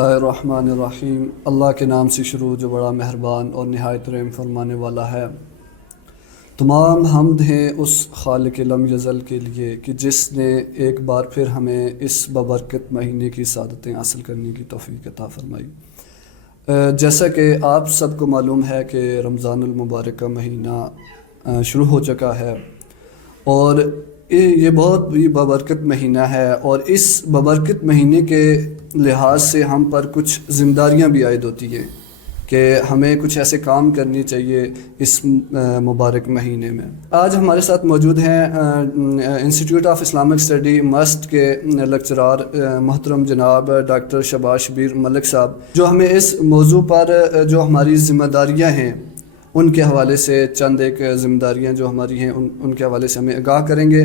اللہ الرحمن الرحیم۔ اللہ کے نام سے شروع جو بڑا مہربان اور نہایت رحم فرمانے والا ہے۔ تمام حمد ہیں اس خالق لم یزل کے لیے کہ جس نے ایک بار پھر ہمیں اس ببرکت مہینے کی سعادتیں حاصل کرنے کی توفیق عطا فرمائی۔ جیسا کہ آپ سب کو معلوم ہے کہ رمضان المبارک کا مہینہ شروع ہو چکا ہے اور یہ بہت ہی ببرکت مہینہ ہے، اور اس ببرکت مہینے کے لحاظ سے ہم پر کچھ ذمہ داریاں بھی عائد ہوتی ہیں کہ ہمیں کچھ ایسے کام کرنے چاہیے اس مبارک مہینے میں۔ آج ہمارے ساتھ موجود ہیں institute of Islamic study must کے لیکچرار محترم جناب ڈاکٹر شباش شبیر ملک صاحب، جو ہمیں اس موضوع پر جو ہماری ذمہ داریاں ہیں ان کے حوالے سے چند ایک ذمہ داریاں جو ہماری ہیں ان کے حوالے سے ہمیں آگاہ کریں گے۔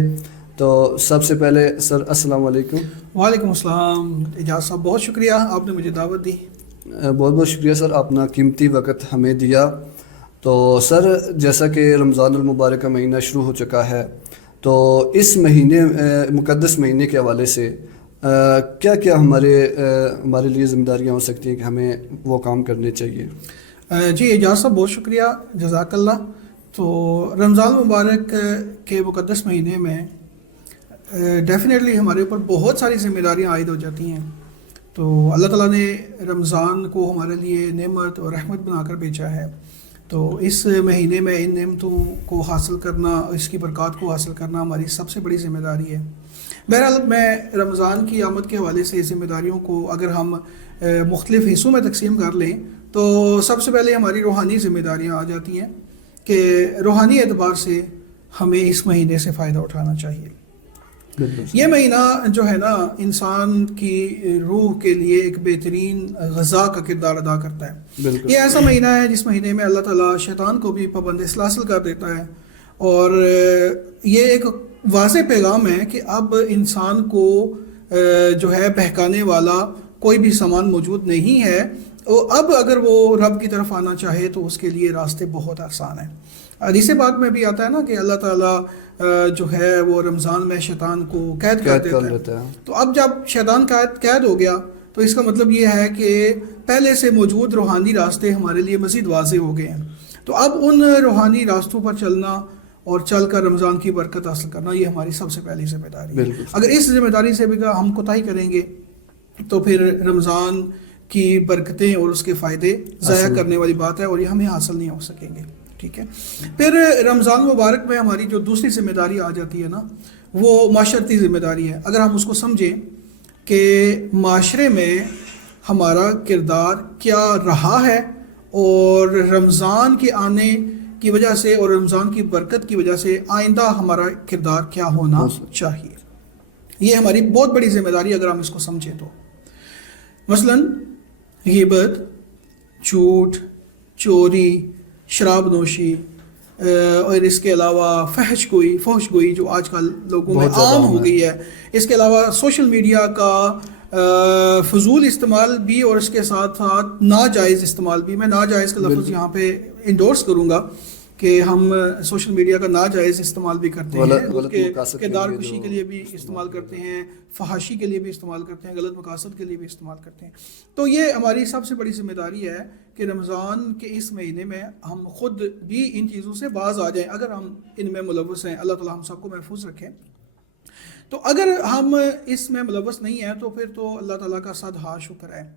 تو سب سے پہلے سر السلام علیکم۔ وعلیکم السلام اعجاز صاحب، بہت شکریہ آپ نے مجھے دعوت دی۔ بہت بہت شکریہ سر، اپنا قیمتی وقت ہمیں دیا۔ تو سر جیسا کہ رمضان المبارک کا مہینہ شروع ہو چکا ہے، تو اس مہینے مقدس مہینے کے حوالے سے کیا کیا ہمارے لیے ذمہ داریاں ہو سکتی ہیں کہ ہمیں وہ کام کرنے چاہیے؟ جی اعجاز صاحب بہت شکریہ، جزاک اللہ۔ تو رمضان المبارک کے مقدس مہینے میں ڈیفینیٹلی ہمارے اوپر بہت ساری ذمہ داریاں عائد ہو جاتی ہیں۔ تو اللہ تعالیٰ نے رمضان کو ہمارے لیے نعمت اور رحمت بنا کر بھیجا ہے، تو اس مہینے میں ان نعمتوں کو حاصل کرنا، اس کی برکات کو حاصل کرنا ہماری سب سے بڑی ذمہ داری ہے۔ بہرحال میں رمضان کی آمد کے حوالے سے ذمہ داریوں کو اگر ہم مختلف حصوں میں تقسیم کر لیں تو سب سے پہلے ہماری روحانی ذمہ داریاں آ جاتی ہیں کہ روحانی اعتبار سے ہمیں اس مہینے سے فائدہ اٹھانا چاہیے۔ یہ مہینہ جو ہے نا انسان کی روح کے لیے ایک بہترین غذا کا کردار ادا کرتا ہے۔ یہ ایسا مہینہ ہے جس مہینے میں اللہ تعالیٰ شیطان کو بھی پابند سلاسل کر دیتا ہے، اور یہ ایک واضح پیغام ہے کہ اب انسان کو جو ہے بہکانے والا کوئی بھی سامان موجود نہیں ہے، اور اب اگر وہ رب کی طرف آنا چاہے تو اس کے لیے راستے بہت آسان ہیں۔ حدیث پاک میں بھی آتا ہے نا کہ اللہ تعالیٰ جو ہے وہ رمضان میں شیطان کو قید کر دیتا ہے۔ تو اب جب شیطان قید ہو گیا تو اس کا مطلب یہ ہے کہ پہلے سے موجود روحانی راستے ہمارے لیے مزید واضح ہو گئے ہیں۔ تو اب ان روحانی راستوں پر چلنا اور چل کر رمضان کی برکت حاصل کرنا یہ ہماری سب سے پہلی ذمہ داری ہے۔ اگر اس ذمہ داری سے بھی ہم کوتاہی کریں گے تو پھر رمضان کی برکتیں اور اس کے فائدے ضائع کرنے والی بات ہے، اور یہ ہمیں حاصل نہیں ہو سکیں گے۔ ٹھیک ہے، پھر رمضان مبارک میں ہماری جو دوسری ذمہ داری آ جاتی ہے نا وہ معاشرتی ذمہ داری ہے۔ اگر ہم اس کو سمجھیں کہ معاشرے میں ہمارا کردار کیا رہا ہے اور رمضان کے آنے کی وجہ سے اور رمضان کی برکت کی وجہ سے آئندہ ہمارا کردار کیا ہونا چاہیے، یہ ہماری بہت بڑی ذمہ داری اگر ہم اس کو سمجھیں تو۔ مثلاً غیبت، جھوٹ، چوری، شراب نوشی، اور اس کے علاوہ فحش گوئی جو آج کل لوگوں میں عام ہو گئی ہے، اس کے علاوہ سوشل میڈیا کا فضول استعمال بھی، اور اس کے ساتھ ساتھ ناجائز استعمال بھی۔ میں ناجائز کا لفظ یہاں پہ انڈورس کروں گا کہ ہم سوشل میڈیا کا ناجائز استعمال بھی کرتے ہیں، اس کے کردار کشی کے لیے بھی استعمال کرتے ہیں، فحاشی کے لیے بھی استعمال کرتے ہیں، غلط مقاصد کے لیے بھی استعمال کرتے ہیں۔ تو یہ ہماری سب سے بڑی ذمہ داری ہے کہ رمضان کے اس مہینے میں ہم خود بھی ان چیزوں سے باز آ جائیں۔ اگر ہم ان میں ملوث ہیں، اللہ تعالیٰ ہم سب کو محفوظ رکھیں۔ تو اگر ہم اس میں ملوث نہیں ہیں تو پھر تو اللہ تعالیٰ کا صد ہا شکر ہے،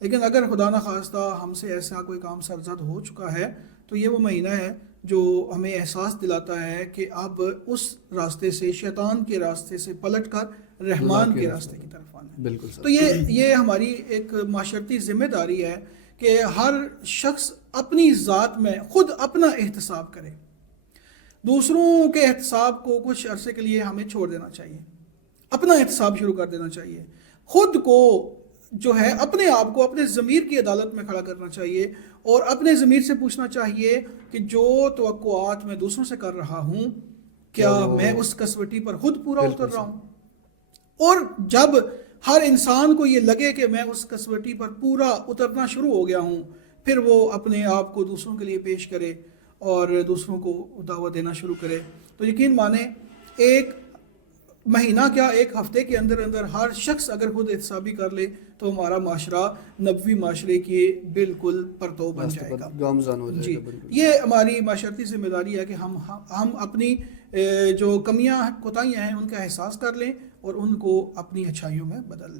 لیکن اگر خدا نخواستہ ہم سے ایسا کوئی کام سرزد ہو چکا ہے تو یہ وہ مہینہ ہے جو ہمیں احساس دلاتا ہے کہ اب اس راستے سے، شیطان کے راستے سے پلٹ کر رحمان کے راستے کی طرف آنا ہے۔ بالکل۔ تو یہ ہماری ایک معاشرتی ذمہ داری ہے کہ ہر شخص اپنی ذات میں خود اپنا احتساب کرے، دوسروں کے احتساب کو کچھ عرصے کے لیے ہمیں چھوڑ دینا چاہیے، اپنا احتساب شروع کر دینا چاہیے، خود کو جو ہے اپنے آپ کو اپنے ضمیر کی عدالت میں کھڑا کرنا چاہیے، اور اپنے ضمیر سے پوچھنا چاہیے کہ جو توقعات میں دوسروں سے کر رہا ہوں کیا میں اس کسوٹی پر خود پورا اتر رہا ہوں؟ اور جب ہر انسان کو یہ لگے کہ میں اس کسوٹی پر پورا اترنا شروع ہو گیا ہوں، پھر وہ اپنے آپ کو دوسروں کے لیے پیش کرے اور دوسروں کو دعوت دینا شروع کرے، تو یقین مانیں ایک مہینہ کیا ایک ہفتے کے اندر اندر ہر شخص اگر خود احتسابی کر لے تو ہمارا معاشرہ نبوی معاشرے کی بالکل پرتو بن جائے گا، گامزن ہو جائے جی گا بالکل. یہ ہماری معاشرتی ذمہ داری ہے کہ ہم اپنی جو کمیاں کوتاہیاں ہیں ان کا احساس کر لیں اور ان کو اپنی اچھائیوں میں بدل لیں.